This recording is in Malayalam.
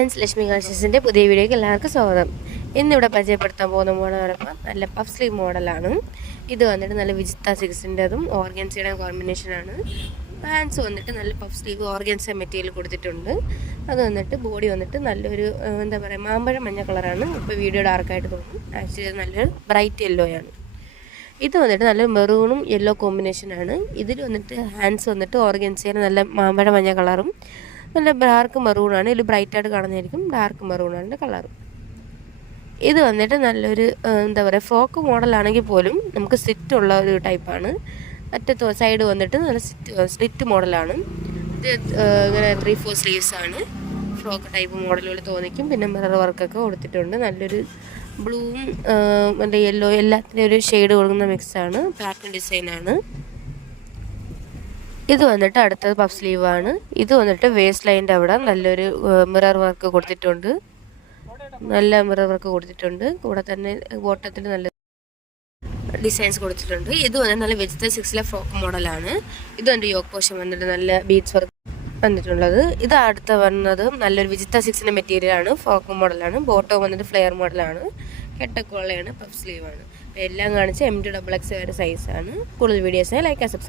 ഫ്രണ്ട്സ് ലക്ഷ്മി കളക്ഷൻസിന്റെ പുതിയ വീഡിയോയ്ക്ക് എല്ലാവർക്കും സ്വാഗതം. ഇന്നിവിടെ പരിചയപ്പെടുത്താൻ പോകുന്ന പറയുമ്പോൾ നല്ല പഫ് സ്ലീവ് മോഡലാണ്. ഇത് വന്നിട്ട് നല്ല വിജിത്ത സിക്സിന്റെതും ഓർഗൻസിയുടെ കോമ്പിനേഷനാണ് പാൻസ് വന്നിട്ട് നല്ല പഫ് സ്ലീവ് ഓർഗൻസ മെറ്റീരിയൽ കൊടുത്തിട്ടുണ്ട്. അത് വന്നിട്ട് ബോഡി വന്നിട്ട് നല്ലൊരു എന്താ പറയുക മാമ്പഴം മഞ്ഞ കളറാണ്. ഇപ്പോൾ വീഡിയോ ഡാർക്കായിട്ട് തോന്നും. ആക്ച്വലി നല്ലൊരു ബ്രൈറ്റ് യെല്ലോയാണ് ഇത് വന്നിട്ട് നല്ല മെറൂണും യെല്ലോ കോമ്പിനേഷനാണ് ഇതിൽ വന്നിട്ട് ഹാൻഡ്സ് വന്നിട്ട് ഓർഗൻസിയുടെ നല്ല മാമ്പഴ മഞ്ഞ കളറും നല്ല ഡാർക്ക് മെറൂണാണ് ഇതിൽ ബ്രൈറ്റ് ആയിട്ട് കാണുന്നതായിരിക്കും. ഡാർക്ക് മെറൂണാണ് കളർ ഇത് വന്നിട്ട് നല്ലൊരു എന്താ പറയുക ഫ്രോക്ക് മോഡലാണെങ്കിൽ പോലും നമുക്ക് സിറ്റ് ഉള്ള ഒരു ടൈപ്പാണ് അറ്റത്ത് സൈഡ് വന്നിട്ട് നല്ല സിറ്റ് സ്ലിറ്റ് മോഡലാണ് ഇത് ഇങ്ങനെ ത്രീ ഫോർ സ്ലീവ്സ് ആണ്. ഫ്രോക്ക് ടൈപ്പ് മോഡലുകൾ തോന്നിക്കും. പിന്നെ മിറർ വർക്കൊക്കെ കൊടുത്തിട്ടുണ്ട്. നല്ലൊരു ബ്ലൂവും മറ്റേ യെല്ലോ എല്ലാത്തിനും ഒരു ഷെയ്ഡ് കൊടുക്കുന്ന മിക്സാണ് പാറ്റേൺ ഡിസൈനാണ് ഇത് വന്നിട്ട് അടുത്തത് പഫ് സ്ലീവ് ആണ്. ഇത് വന്നിട്ട് വേസ്റ്റ് ലൈന്റെ അവിടെ നല്ലൊരു മിറർ വർക്ക് കൊടുത്തിട്ടുണ്ട്. നല്ല മിറർ വർക്ക് കൊടുത്തിട്ടുണ്ട്. കൂടെ തന്നെ ബോട്ടത്തിൽ നല്ല ഡിസൈൻസ് കൊടുത്തിട്ടുണ്ട്. ഇത് വന്നിട്ട് നല്ല വെജിറ്റൽ സിക്സിലെ ഫ്രോക്ക് മോഡലാണ് ഇത് എന്റെ യോക്ക് പോഷൻ വന്നിട്ട് നല്ല ബീഡ്സ് വർക്ക് വന്നിട്ടുള്ളത്. ഇത് അടുത്ത വന്നത് നല്ലൊരു വിജിത്ത സിക്സിന്റെ മെറ്റീരിയൽ ആണ്. ഫ്രോക്ക് മോഡലാണ് ബോട്ടോ വന്നിട്ട് ഫ്ലെയർ മോഡലാണ് കെട്ടക്കോളയാണ് പഫ് സ്ലീവാണ് എല്ലാം കാണിച്ച് എം ടു ഡബിൾ എക്സ് വരെ സൈസാണ് കൂടുതൽ വീഡിയോസിനെ ലൈക്ക് സബ്സ്ക്രൈബ്